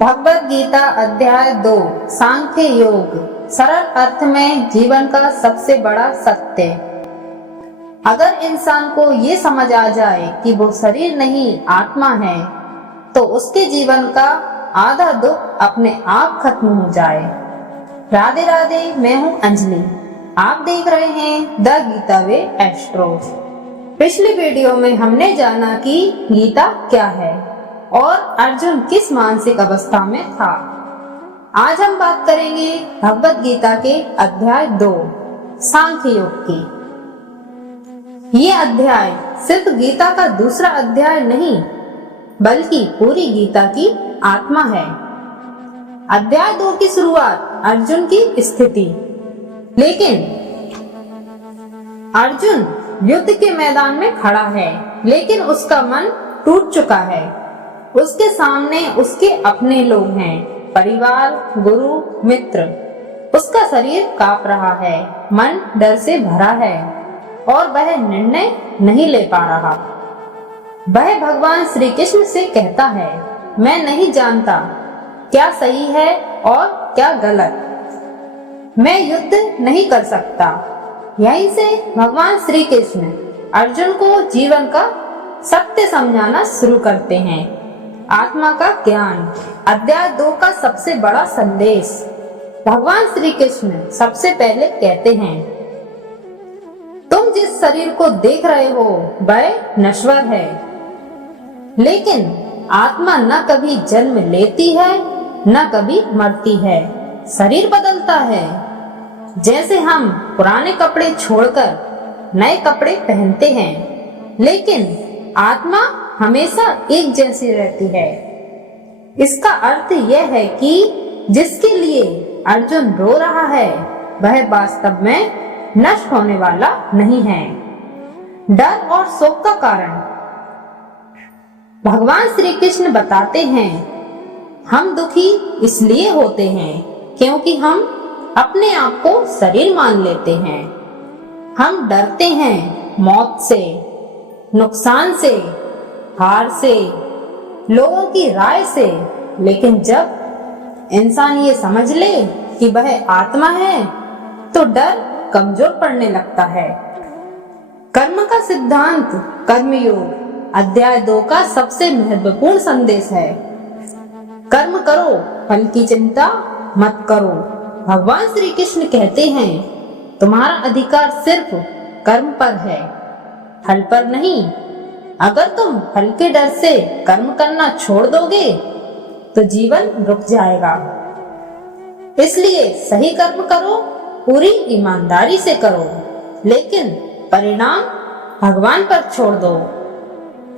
भगवद गीता अध्याय 2 सांख्य योग। सरल अर्थ में जीवन का सबसे बड़ा सत्य। अगर इंसान को ये समझ आ जाए कि वो शरीर नहीं आत्मा है, तो उसके जीवन का आधा दुख अपने आप खत्म हो जाए। राधे राधे, मैं हूँ अंजलि। आप देख रहे हैं द गीता वे एस्ट्रो। पिछली वीडियो में हमने जाना कि गीता क्या है और अर्जुन किस मानसिक अवस्था में था। आज हम बात करेंगे भगवद गीता के अध्याय 2 सांख्य योग की। ये अध्याय सिर्फ गीता का दूसरा अध्याय नहीं, बल्कि पूरी गीता की आत्मा है। अध्याय 2 की शुरुआत अर्जुन की स्थिति। लेकिन अर्जुन युद्ध के मैदान में खड़ा है, लेकिन उसका मन टूट चुका है। उसके सामने उसके अपने लोग हैं, परिवार, गुरु, मित्र। उसका शरीर कांप रहा है, मन डर से भरा है और वह निर्णय नहीं ले पा रहा। वह भगवान श्री कृष्ण से कहता है, मैं नहीं जानता क्या सही है और क्या गलत। मैं युद्ध नहीं कर सकता। यहीं से भगवान श्री कृष्ण अर्जुन को जीवन का सत्य समझाना शुरू करते हैं। आत्मा का ज्ञान। अध्याय 2 का सबसे बड़ा संदेश। भगवान श्री कृष्ण सबसे पहले कहते हैं, तुम जिस शरीर को देख रहे हो वह नश्वर है, लेकिन आत्मा न कभी जन्म लेती है न कभी मरती है। शरीर बदलता है, जैसे हम पुराने कपड़े छोड़कर नए कपड़े पहनते हैं, लेकिन आत्मा हमेशा एक जैसी रहती है। इसका अर्थ यह है कि जिसके लिए अर्जुन रो रहा है वह वास्तव में नष्ट होने वाला नहीं है। डर और शोक का कारण। भगवान श्री कृष्ण बताते हैं, हम दुखी इसलिए होते हैं क्योंकि हम अपने आप को शरीर मान लेते हैं। हम डरते हैं मौत से, नुकसान से, हार से, लोगों की राय से। लेकिन जब इंसान ये समझ ले कि वह आत्मा है, तो डर कमजोर पड़ने लगता है। कर्म का सिद्धांत। कर्मयोग अध्याय 2 का सबसे महत्वपूर्ण संदेश है। कर्म करो, फल की चिंता मत करो। भगवान श्री कृष्ण कहते हैं, तुम्हारा अधिकार सिर्फ कर्म पर है, फल पर नहीं। अगर तुम फल के डर से कर्म करना छोड़ दोगे तो जीवन रुक जाएगा। इसलिए सही कर्म करो, पूरी ईमानदारी से करो, लेकिन परिणाम भगवान पर छोड़ दो।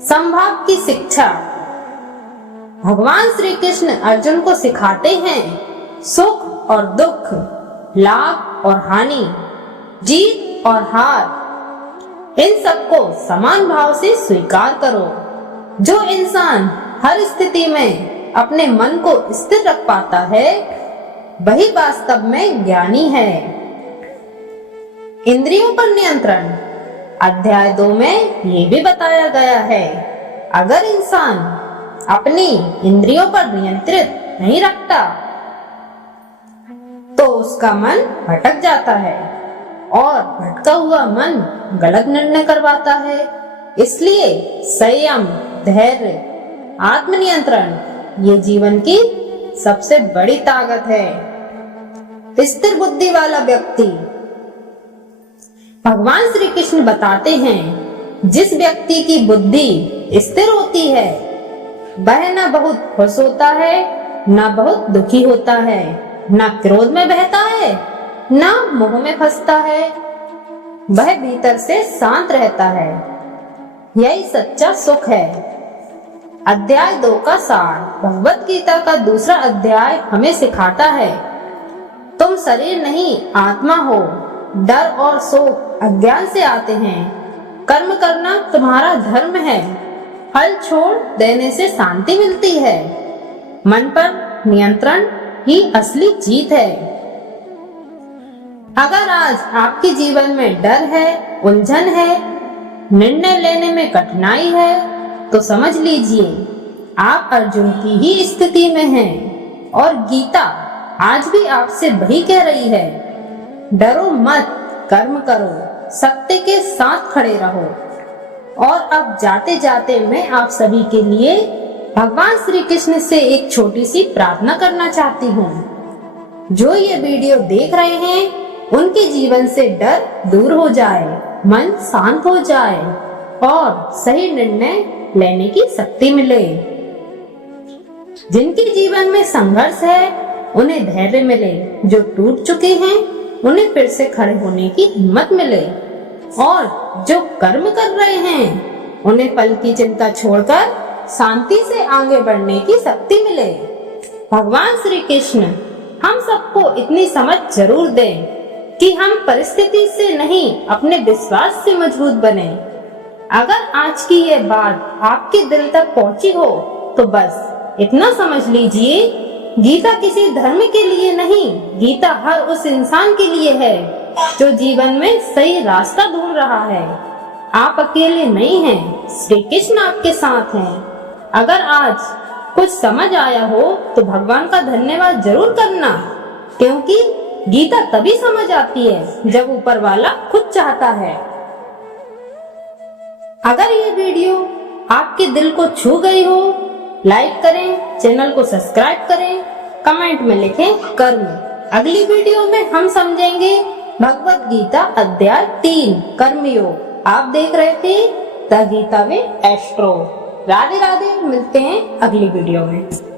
संभाव की शिक्षा। भगवान श्री कृष्ण अर्जुन को सिखाते हैं, सुख और दुख, लाभ और हानि, जीत और हार, इन सबको समान भाव से स्वीकार करो। जो इंसान हर स्थिति में अपने मन को स्थिर रख पाता है, वही वास्तव में ज्ञानी है। इंद्रियों पर नियंत्रण। अध्याय 2 में ये भी बताया गया है, अगर इंसान अपनी इंद्रियों पर नियंत्रित नहीं रखता तो उसका मन भटक जाता है और भटका हुआ मन गलत निर्णय करवाता है। इसलिए संयम, धैर्य, आत्मनियंत्रण ये जीवन की सबसे बड़ी ताकत है। स्थिर बुद्धि वाला व्यक्ति। भगवान श्री कृष्ण बताते हैं, जिस व्यक्ति की बुद्धि स्थिर होती है वह न बहुत खुश होता है, न बहुत दुखी होता है, न क्रोध में बहता है, न मोह में फंसता है। वह भीतर से शांत रहता है। यही सच्चा सुख है। अध्याय 2 का सार। भगवद गीता का दूसरा अध्याय हमें सिखाता है, तुम शरीर नहीं आत्मा हो। डर और शोक अज्ञान से आते हैं। कर्म करना तुम्हारा धर्म है। फल छोड़ देने से शांति मिलती है। मन पर नियंत्रण ही असली जीत है। अगर आज आपके जीवन में डर है, उलझन है, निर्णय लेने में कठिनाई है, तो समझ लीजिए आप अर्जुन की ही स्थिति में हैं। और गीता आज भी आपसे वही कह रही है, डरो मत, कर्म करो, सत्य के साथ खड़े रहो। और अब जाते जाते मैं आप सभी के लिए भगवान श्री कृष्ण से एक छोटी सी प्रार्थना करना चाहती हूँ। जो ये वीडियो देख रहे हैं उनके जीवन से डर दूर हो जाए, मन शांत हो जाए और सही निर्णय लेने की शक्ति मिले। जिनके जीवन में संघर्ष है उन्हें धैर्य मिले, जो टूट चुके हैं उन्हें फिर से खड़े होने की हिम्मत मिले और जो कर्म कर रहे हैं उन्हें पल की चिंता छोड़कर शांति से आगे बढ़ने की शक्ति मिले। भगवान श्री कृष्ण हम सबको इतनी समझ जरूर दें कि हम परिस्थिति से नहीं अपने विश्वास से मजबूत बने। अगर आज की ये बात आपके दिल तक पहुंची हो तो बस इतना समझ लीजिए, गीता किसी धर्म के लिए नहीं, गीता हर उस इंसान के लिए है जो जीवन में सही रास्ता ढूंढ रहा है। आप अकेले नहीं हैं, श्री कृष्ण आपके साथ हैं। अगर आज कुछ समझ आया हो तो भगवान का धन्यवाद जरूर करना, क्योंकि गीता तभी समझ आती है जब ऊपर वाला खुद चाहता है। अगर ये वीडियो आपके दिल को छू गई हो, लाइक करें, चैनल को सब्सक्राइब करें, कमेंट में लिखें कर्म। अगली वीडियो में हम समझेंगे भगवत गीता अध्याय 3 कर्मयोग। आप देख रहे थे the Gita way astro. Radhe Radhe, मिलते हैं अगली वीडियो में।